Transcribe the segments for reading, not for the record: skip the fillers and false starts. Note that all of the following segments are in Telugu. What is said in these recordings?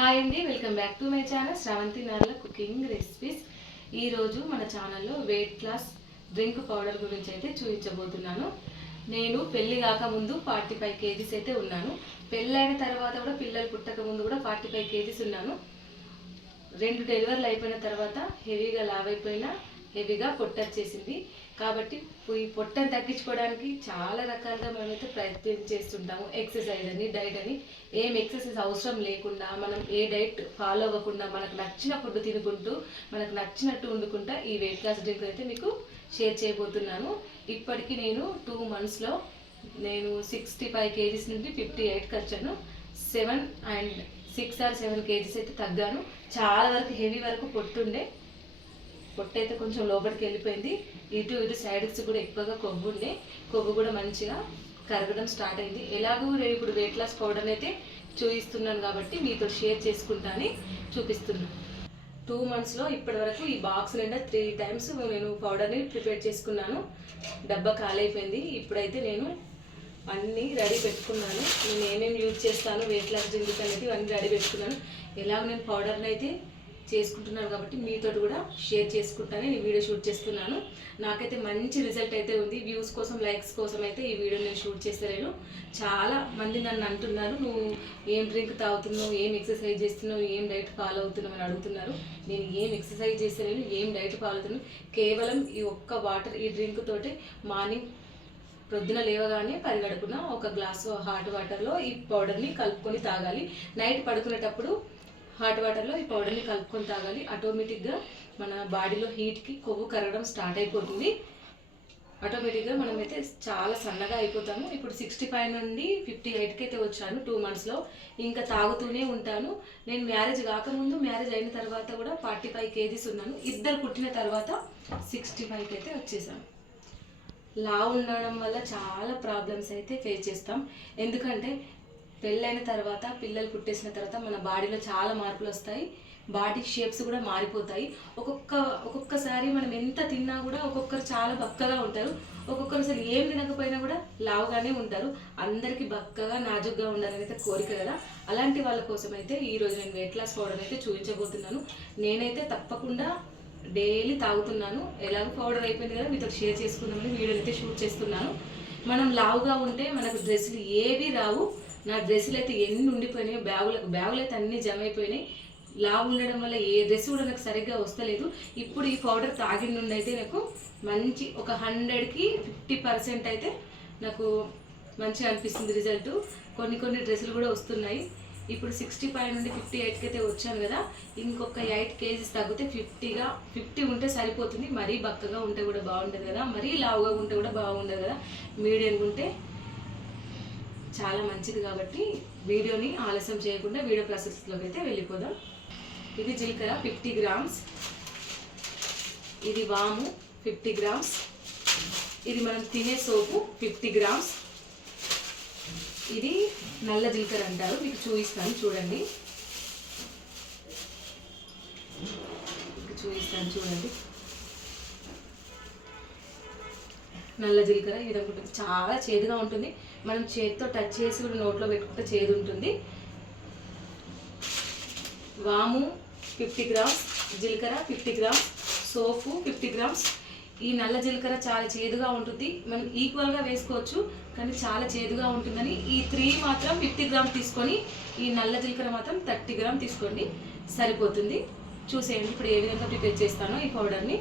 హాయ్ అండి, welcome back to my channel Sravanthi Narla cooking recipes. ఈరోజు మన ఛానల్లో వెయిట్ లాస్ డ్రింక్ పౌడర్ గురించి అయితే చూపించబోతున్నాను. నేను పెళ్ళి కాకముందు 45 kgs అయితే ఉన్నాను. పెళ్ళైన తర్వాత కూడా పిల్లలు పుట్టక ముందు కూడా 45 kgs ఉన్నాను. 2 డెలివరీలు అయిపోయిన తర్వాత హెవీగా లావ్ అయిపోయినా, హెవీగా పొట్టొచ్చేసింది. కాబట్టి ఈ పొట్టను తగ్గించుకోవడానికి చాలా రకాలుగా మనమైతే ప్రయత్నం చేస్తుంటాము. ఎక్సర్సైజ్ అని, డైట్ అని. ఏం ఎక్సర్సైజ్ అవసరం లేకుండా, మనం ఏ డైట్ ఫాలో అవ్వకుండా, మనకు నచ్చిన ఫుడ్ తినుకుంటూ, మనకు నచ్చినట్టు వండుకుంటా ఈ వెయిట్ లాస్ డ్రింక్ అయితే మీకు షేర్ చేయబోతున్నాను. ఇప్పటికీ నేను 2 monthsలో నేను 65 kgs నుండి 58కి వచ్చాను. 6 or 7 kgs అయితే తగ్గాను. చాలా వరకు హెవీ వరకు పొట్టుండే, పొట్టు అయితే కొంచెం లోపలికి వెళ్ళిపోయింది. ఇటు సైడ్స్ కూడా ఎక్కువగా కొవ్వు ఉండే, కొవ్వు కూడా మంచిగా కరగడం స్టార్ట్ అయింది. ఎలాగో నేను ఇప్పుడు వెయిట్ లాస్ పౌడర్ అయితే చూపిస్తున్నాను కాబట్టి మీతో షేర్ చేసుకుంటానని చూపిస్తున్నాను. 2 monthsలో ఇప్పటి వరకు ఈ బాక్స్ నిండా 3 times నేను పౌడర్ని ప్రిపేర్ చేసుకున్నాను. డబ్బా ఖాళీ అయిపోయింది. ఇప్పుడైతే నేను అన్నీ రెడీ పెట్టుకున్నాను. నేను ఏమేమి యూజ్ చేస్తాను వెయిట్ లాస్ డ్రింక్ అనేది అన్నీ రెడీ పెట్టుకున్నాను. ఎలాగో నేను పౌడర్ని అయితే చేసుకుంటున్నాను కాబట్టి మీతో కూడా షేర్ చేసుకుంటానే నేను వీడియో షూట్ చేస్తున్నాను. నాకైతే మంచి రిజల్ట్ అయితే ఉంది. వ్యూస్ కోసం, లైక్స్ కోసం అయితే ఈ వీడియో నేను షూట్ చేస్తలేను. చాలా మంది నన్ను అంటున్నారు, నువ్వు ఏం డ్రింక్ తాగుతున్నావు, ఏం ఎక్సర్సైజ్ చేస్తున్నావు, ఏం డైట్ ఫాలో అవుతున్నావు అని అడుగుతున్నారు. నేను ఏం ఎక్సర్సైజ్ చేస్తలేను, ఏం డైట్ ఫాలో అవుతున్నాను. కేవలం ఈ ఒక్క వాటర్, ఈ డ్రింక్ తోటి మార్నింగ్ ప్రొద్దున లేవగానే పరిగడుపున ఒక గ్లాసు హాట్ వాటర్లో ఈ పౌడర్ని కలుపుకొని తాగాలి. నైట్ పడుకునేటప్పుడు హాట్ వాటర్లో ఈ పౌడర్ని కలుపుకొని తాగాలి. ఆటోమేటిక్గా మన బాడీలో హీట్కి కొవ్వు కరగడం స్టార్ట్ అయిపోతుంది. ఆటోమేటిక్గా మనమైతే చాలా సన్నగా అయిపోతాము. ఇప్పుడు 65 నుండి 58కి అయితే వచ్చాను 2 monthsలో. ఇంకా తాగుతూనే ఉంటాను. నేను మ్యారేజ్ కాకముందు, మ్యారేజ్ అయిన తర్వాత కూడా 45 kgs ఉన్నాను. ఇద్దరు పుట్టిన తర్వాత 65కి అయితే వచ్చేసాను. లావు ఉండడం వల్ల చాలా ప్రాబ్లమ్స్ అయితే ఫేస్ చేస్తాం. ఎందుకంటే పెళ్ళైన తర్వాత, పిల్లలు పుట్టేసిన తర్వాత మన బాడీలో చాలా మార్పులు వస్తాయి. బాడీ షేప్స్ కూడా మారిపోతాయి. ఒక్కొక్కసారి మనం ఎంత తిన్నా కూడా ఒక్కొక్కరు చాలా బక్కగా ఉంటారు. ఒక్కొక్కరు అసలు ఏం తినకపోయినా కూడా లావుగానే ఉంటారు. అందరికీ బక్కగా, నాజుగ్గా ఉండాలని అయితే కోరిక కదా. అలాంటి వాళ్ళ కోసం అయితే ఈరోజు నేను వెయిట్ లాస్ పౌడర్ అయితే చూపించబోతున్నాను. నేనైతే తప్పకుండా డైలీ తాగుతున్నాను. ఎలాగో పౌడర్ అయిపోయింది కదా, మీతో షేర్ చేసుకుందామని వీడియో అయితే షూట్ చేస్తున్నాను. మనం లావుగా ఉంటే మనకు డ్రెస్సులు ఏవి రావు. నా డ్రెస్సులు అయితే ఎన్ని ఉండిపోయినాయి, బ్యాగులు అయితే అన్నీ జమ అయిపోయినాయి. లావు ఉండడం వల్ల ఏ డ్రెస్ కూడా నాకు సరిగ్గా వస్తలేదు. ఇప్పుడు ఈ పౌడర్ తాగిన నుండి అయితే నాకు మంచి ఒక 100కి 50% అయితే నాకు మంచిగా అనిపిస్తుంది రిజల్ట్. కొన్ని డ్రెస్సులు కూడా వస్తున్నాయి. ఇప్పుడు 65 నుండి 58కి అయితే వచ్చాను కదా, ఇంకొక 8 kgs తగ్గితే 50 ఉంటే సరిపోతుంది. మరీ బక్కగా ఉంటే కూడా బాగుంటుంది కదా, మరీ లావుగా ఉంటే కూడా బాగుండదు కదా. మీడియంగా ఉంటే చాలా మంచిది. కాబట్టి వీడియోని ఆలస్యం చేయకుండా వీడియో ప్రాసెస్లోకి అయితే వెళ్ళిపోదాం. ఇది జీలకర్ర 50 grams, ఇది వాము 50 grams, ఇది మనం తినే సోపు 50 grams, ఇది నల్ల జీలకర్ర అంటారు. మీకు చూపిస్తాను చూడండి, చూడండి. నల్ల జీలకర్ర ఈ విధంగా ఉంటుంది. చాలా చేదుగా ఉంటుంది. మనం చేతితో టచ్ చేసి కూడా నోట్లో పెట్టుకుంటే చేదు ఉంటుంది. వాము 50 grams, జీలకర్ర 50 grams, సోపు 50 grams. ఈ నల్ల జీలకర్ర చాలా చేదుగా ఉంటుంది. మనం ఈక్వల్గా వేసుకోవచ్చు, కానీ చాలా చేదుగా ఉంటుందని ఈ 3 మాత్రం 50 grams తీసుకొని, ఈ నల్ల జీలకర్ర మాత్రం 30 grams తీసుకోండి, సరిపోతుంది. చూసేయండి ఇప్పుడు ఏ విధంగా ప్రిపేర్ చేస్తానో ఈ పౌడర్ని.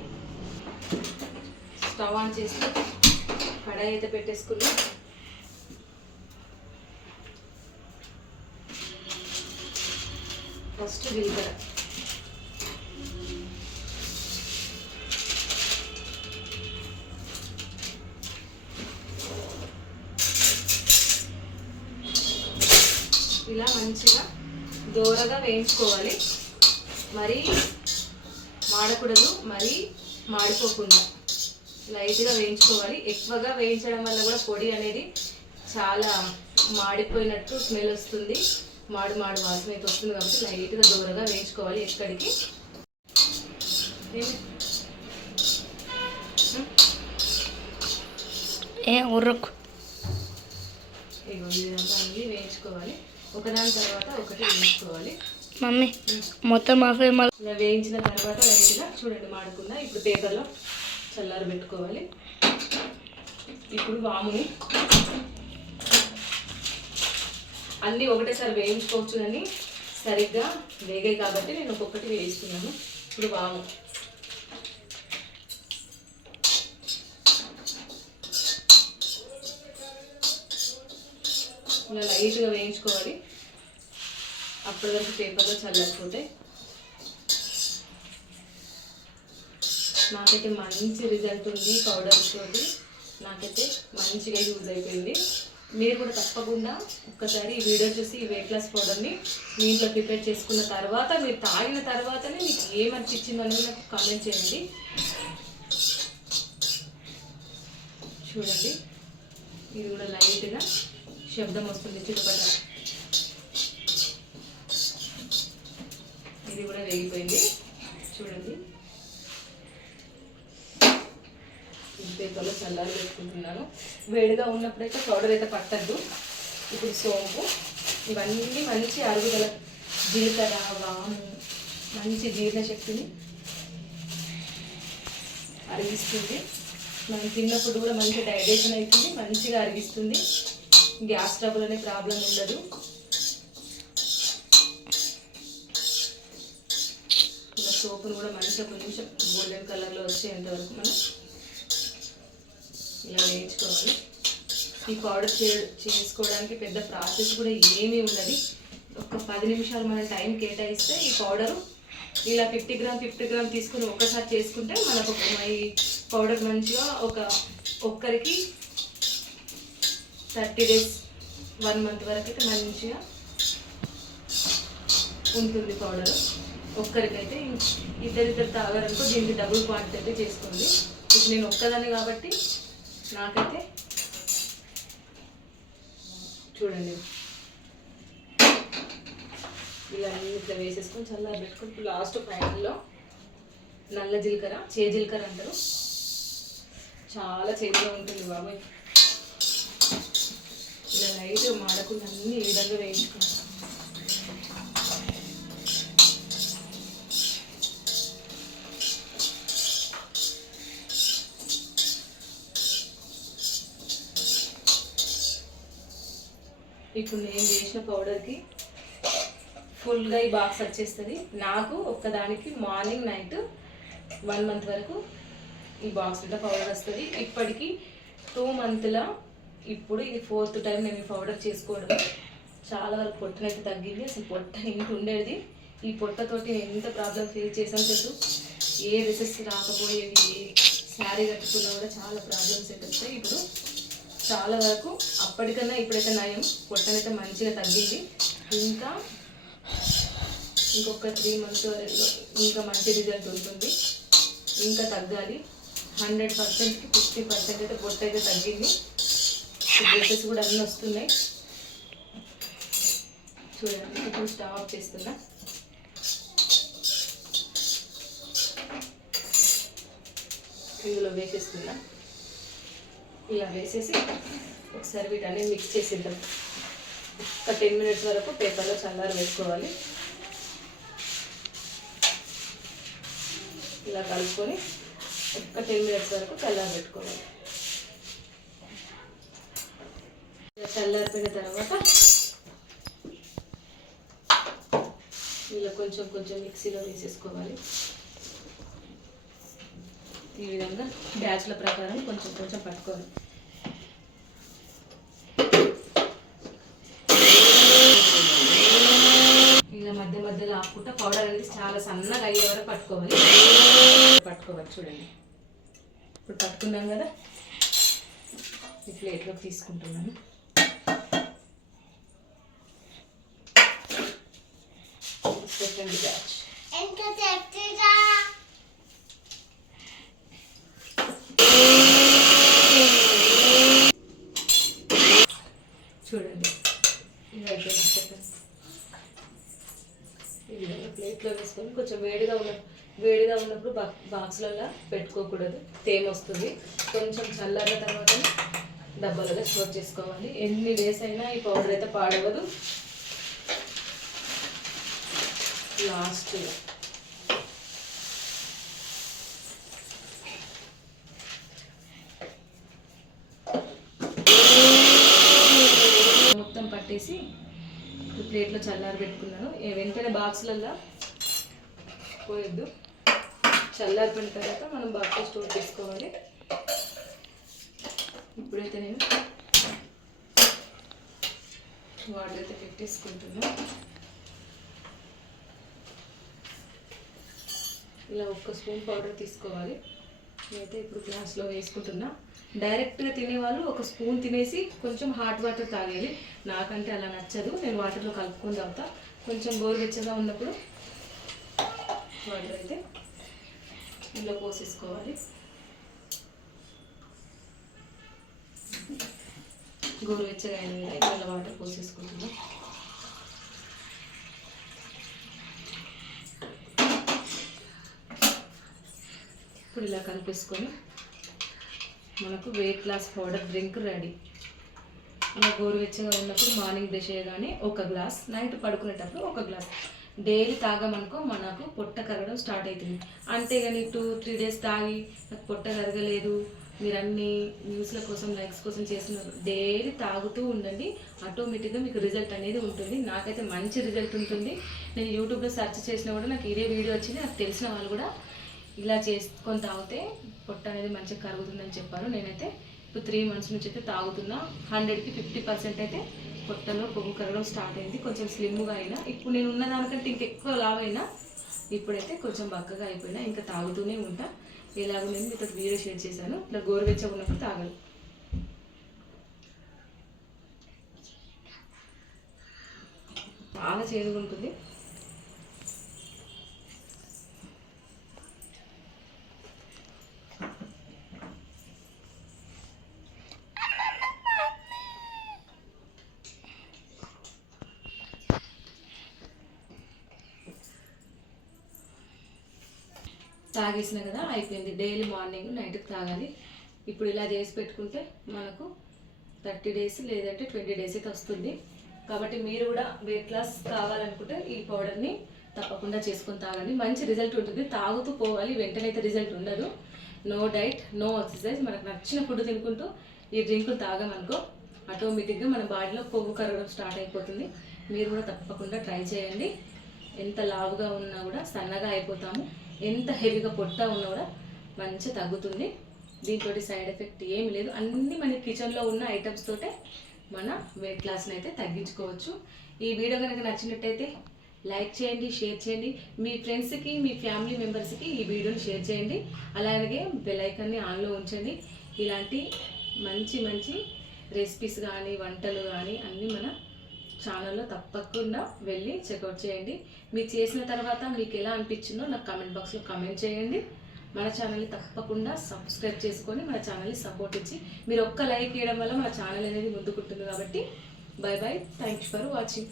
స్టవ్ ఆన్ చేసి కడాయి అయితే పెట్టేసుకున్నాం. ఫస్ట్ జీలకర్ర, ఇలా మంచిగా దోరగా వేయించుకోవాలి. మరీ మాడకూడదు, మరీ మాడిపోకుండా లైట్గా వేయించుకోవాలి. ఎక్కువగా వేయించడం వల్ల కూడా పొడి అనేది చాలా మాడిపోయినట్టు స్మెల్ వస్తుంది, మాడు వాసన అయితే వస్తుంది. కాబట్టి లైట్గా దూరగా వేయించుకోవాలి. ఎక్కడికి ఉర్రకు ఈ విధంగా అన్నీ వేయించుకోవాలి. ఒకదాని తర్వాత ఒకటి వేయించుకోవాలి. మమ్మీ మొత్తం ఇలా వేయించిన తర్వాత లైట్గా చూడండి మాడకుండా ఇప్పుడు పేపర్లో చల్లారి పెట్టుకోవాలి. ఇప్పుడు వాముని అన్నీ ఒకటేసారి వేయించుకోవచ్చు, కానీ సరిగ్గా వేగాయి కాబట్టి నేను ఒక్కొక్కటి వేయిస్తున్నాను. ఇప్పుడు వాము ఇలా లైట్గా వేయించుకోవాలి. అప్పటి వరకు పేపర్లో చల్లారిపోతే నాకైతే మంచి రిజల్ట్ ఉంది. పౌడర్ తోటి నాకైతే మంచిగా యూజ్ అయిపోయింది. మీరు కూడా తప్పకుండా ఒక్కసారి ఈ వీడియో చూసి ఈ వెయిట్ లాస్ పౌడర్ని మీ ఇంట్లో ప్రిపేర్ చేసుకున్న తర్వాత మీరు తాగిన తర్వాతనే మీకు ఏమనిపించిందో అనేది నాకు కామెంట్ చేయండి. చూడండి ఇది కూడా లైట్గా శబ్దం వస్తుంది చుట్టుపక్కల. ఇది కూడా వేగిపోయింది చూడండి. పేపర్లో చల్లారి పెట్టుకుంటున్నాను. వేడిగా ఉన్నప్పుడైతే పౌడర్ అయితే పట్టద్దు. ఇప్పుడు సోంపు ఇవన్నీ మంచి అరుగుదల, జీలకర్ర, వాము మంచి జీర్ణశక్తిని అరిగిస్తుంది. మనం తిన్నప్పుడు కూడా మంచి డైజెషన్ అవుతుంది, మంచిగా అరిగిస్తుంది. గ్యాస్ ట్రబుల్ అనే ప్రాబ్లం ఉండదు. ఇలా సోపును కూడా మంచిగా కొంచెం గోల్డెన్ కలర్లో వచ్చేంత వరకు మనం ఇలా వేయించుకోవాలి. ఈ పౌడర్ చేసుకోవడానికి పెద్ద ప్రాసెస్ కూడా ఏమీ ఉండదు. ఒక 10 నిమిషాలు మనం టైం కేటాయిస్తే ఈ పౌడరు ఇలా 50 గ్రామ్ తీసుకుని ఒక్కసారి చేసుకుంటే మనకు ఈ పౌడర్ మంచిగా ఒక్కరికి 30 days 1 month వరకు అయితే మంచిగా ఉంటుంది పౌడర్. ఒక్కరికైతే ఇద్దరు తాగారనుకో దీనికి డబుల్ క్వాంటిటీ అయితే చేసుకోండి. ఇప్పుడు నేను ఒక్కదాన్ని కాబట్టి నాకైతే చూడండి ఇలా ఇట్లా వేసేసుకొని చల్లారి పెట్టుకొని ఇప్పుడు లాస్ట్ ఫైనల్లో నల్ల జీలకర్ర, జీలకర్ర అంటారు, చాలా చేదుగా ఉంటుంది బాబాయ్. ఇలా లైట్గా మాడకుండా అన్నీ ఈ విధంగా వేయించుకుంటాం. ఇప్పుడు నేను చేసిన పౌడర్కి ఫుల్గా ఈ బాక్స్ వచ్చేస్తుంది. నాకు ఒక్కదానికి మార్నింగ్ నైట్ 1 month వరకు ఈ బాక్స్లో పౌడర్ వస్తుంది. ఇప్పటికి 2 months ఇప్పుడు ఇది 4th time నేను ఈ పౌడర్ చేసుకోవడం. చాలా వరకు పొట్టనైతే తగ్గింది. అసలు పొట్ట ఇంత ఉండేది. ఈ పొట్టతోటి నేను ఎంత ప్రాబ్లం ఫేస్ చేసాను తెలుసు. ఏ డ్రెస్సెస్ రాకపోయేవి, ఏ శారీ కట్టుకున్నా కూడా చాలా ప్రాబ్లమ్స్ అయితే వస్తాయి. ఇప్పుడు చాలా వరకు అప్పటికన్నా ఇప్పుడైతే నయం, పొట్టనైతే మంచిగా తగ్గింది. ఇంకొక 3 months ఇంకా మంచి రిజల్ట్ ఉంటుంది. ఇంకా తగ్గాలి. 100%కి 50% అయితే పొట్ట అయితే తగ్గింది. డ్రెస్సెస్ కూడా అన్నీ వస్తున్నాయి చూడండి. ఇప్పుడు స్టాప్ చేస్తున్నా. ఇందులో వేసేస్తున్నా. ఇలా వేసేసి ఒకసారి వీటన్నీ మిక్స్ చేసేద్దాం. ఒక 10 minutes వరకు పేపర్లో చల్లారి వేసుకోవాలి. ఇలా కలుపుకొని ఒక 10 minutes వరకు చల్లారి పెట్టుకోవాలి. ఇలా చల్లారిపోయిన తర్వాత ఇలా కొంచెం మిక్సీలో వేసేసుకోవాలి. ఈ విధంగా బ్యాచ్ల ప్రకారం కొంచెం పట్టుకోవాలి. ఇలా మధ్యలో ఆపుకుంటా పౌడర్ అనేది చాలా సన్నగా అయ్యే వరకు పట్టుకోవాలి. చూడండి ఇప్పుడు పట్టుకున్నాం కదా, ఈ ప్లేట్లోకి తీసుకుంటున్నాను. సెకండ్ బ్యాచ్ చూడండి. ఇలా అయిపోయింది. ఈ విధంగా ప్లేట్లో వేసుకొని కొంచెం వేడిగా ఉన్నప్పుడు బాక్స్లలో పెట్టుకోకూడదు, తేమ వస్తుంది. కొంచెం చల్లారిన తర్వాత డబ్బాలలో స్టోర్ చేసుకోవాలి. ఎన్ని డేస్ అయినా ఈ పౌడర్ అయితే పాడవదు. లాస్ట్ మొత్తం పట్టేసి ప్లేట్లో చల్లారి పెట్టుకున్నాను. వెంటనే బాక్సులలో పోయొద్దు, చల్లారిపోయిన తర్వాత మనం బాక్స్లో స్టోర్ చేసుకోవాలి. ఇప్పుడైతే నేను వాటర్ అయితే పెట్టేసుకుంటున్నాను. ఇలా 1 స్పూన్ పౌడర్ తీసుకోవాలి. నేనైతే ఇప్పుడు గ్లాస్లో వేసుకుంటున్నా. డైరెక్ట్గా తినేవాళ్ళు 1 స్పూన్ తినేసి కొంచెం హాట్ వాటర్ తాగేయాలి. నాకంటే అలా నచ్చదు, నేను వాటర్లో కలుపుకొని తాగుతా. కొంచెం గోరువెచ్చగా ఉన్నప్పుడు వాటర్ అయితే ఇందులో పోసేసుకోవాలి. గోరువెచ్చగా అయిన మీద ఇందులో వాటర్ పోసేసుకుంటున్నాం. ఇప్పుడు ఇలా కలిపేసుకొని మనకు weight loss powder drink ready. ఇలా గోరువెచ్చగా ఉన్నప్పుడు మార్నింగ్ బ్రష్ చేయగానే 1 గ్లాస్, నైట్ పడుకునేటప్పుడు 1 గ్లాస్ డైలీ తాగామనుకో మనకు పొట్ట కరగడం స్టార్ట్ అవుతుంది. అంతేగాని 2-3 డేస్ తాగి నాకు పొట్ట కరగలేదు, మీరు అన్ని న్యూస్ల కోసం లైక్స్ కోసం చేస్తున్నారు, డైలీ తాగుతూ ఉండండి. ఆటోమేటిక్గా మీకు రిజల్ట్ అనేది ఉంటుంది. నాకైతే మంచి రిజల్ట్ ఉంటుంది. నేను యూట్యూబ్లో సెర్చ్ చేసినా కూడా నాకు ఇదే వీడియో వచ్చింది. నాకు తెలిసిన వాళ్ళు కూడా ఇలా చేసుకొని తాగితే పొట్ట అనేది మంచిగా కరుగుతుందని చెప్పారు. నేనైతే ఇప్పుడు 3 మంత్స్ నుంచి అయితే తాగుతున్నా. 100కి 50% అయితే పొట్టలో కొవ్వు కరగడం స్టార్ట్ అయింది. కొంచెం స్లిమ్గా అయినా, ఇప్పుడు నేను ఉన్న దానికంటే ఇంకెక్కువ లావైనా, ఇప్పుడైతే కొంచెం బక్కగా అయిపోయినా. ఇంకా తాగుతూనే ఉంటా. ఎలాగో నేను మీతో వీడియో షేర్ చేశాను. ఇట్లా గోరువెచ్చగా ఉన్నప్పుడు తాగాలి. చాలా చేదుగా ఉంటుంది. తాగేసిన కదా, అయిపోయింది. డైలీ మార్నింగ్ నైట్కి తాగాలి. ఇప్పుడు ఇలా చేసి పెట్టుకుంటే మనకు 30 డేస్ లేదంటే 20 డేస్ అయితే వస్తుంది. కాబట్టి మీరు కూడా వెయిట్ లాస్ కావాలనుకుంటే ఈ పౌడర్ని తప్పకుండా చేసుకొని తాగండి. మంచి రిజల్ట్ ఉంటుంది. తాగుతూ పోవాలి, వెంటనే అయితే రిజల్ట్ ఉండదు. నో డైట్, నో ఎక్సర్సైజ్, మనకు నచ్చిన ఫుడ్ తినుకుంటూ ఈ డ్రింకులు తాగామనుకో ఆటోమేటిక్గా మన బాడీలో కొవ్వు కరగడం స్టార్ట్ అయిపోతుంది. మీరు కూడా తప్పకుండా ట్రై చేయండి. ఎంత లావుగా ఉన్నా కూడా సన్నగా అయిపోతాము. ఎంత హెవీగా పొట్ట ఉన్నా కూడా మంచిగా తగ్గుతుంది. దీంతో సైడ్ ఎఫెక్ట్ ఏమి లేదు. అన్నీ మన కిచెన్లో ఉన్న ఐటమ్స్ తోటే మన వెయిట్ లాస్ని అయితే తగ్గించుకోవచ్చు. ఈ వీడియో కనుక నచ్చినట్టయితే లైక్ చేయండి, షేర్ చేయండి. మీ ఫ్రెండ్స్కి, మీ ఫ్యామిలీ మెంబర్స్కి ఈ వీడియోని షేర్ చేయండి. అలాగే బెల్ ఐకాన్ని ఆన్లో ఉంచండి. ఇలాంటి మంచి మంచి రెసిపీస్ కానీ, వంటలు కానీ అన్నీ మన ఛానల్లో తప్పకుండా వెళ్ళి చెక్అవుట్ చేయండి. మీరు చేసిన తర్వాత మీకు ఎలా అనిపించిందో నాకు కామెంట్ బాక్స్లో కామెంట్ చేయండి. మన ఛానల్ని తప్పకుండా సబ్స్క్రైబ్ చేసుకొని మన ఛానల్ని సపోర్ట్ ఇచ్చి, మీరు ఒక్క లైక్ చేయడం వల్ల మన ఛానల్ అనేది ముందుకుంటుంది. కాబట్టి by by, thanks for watching.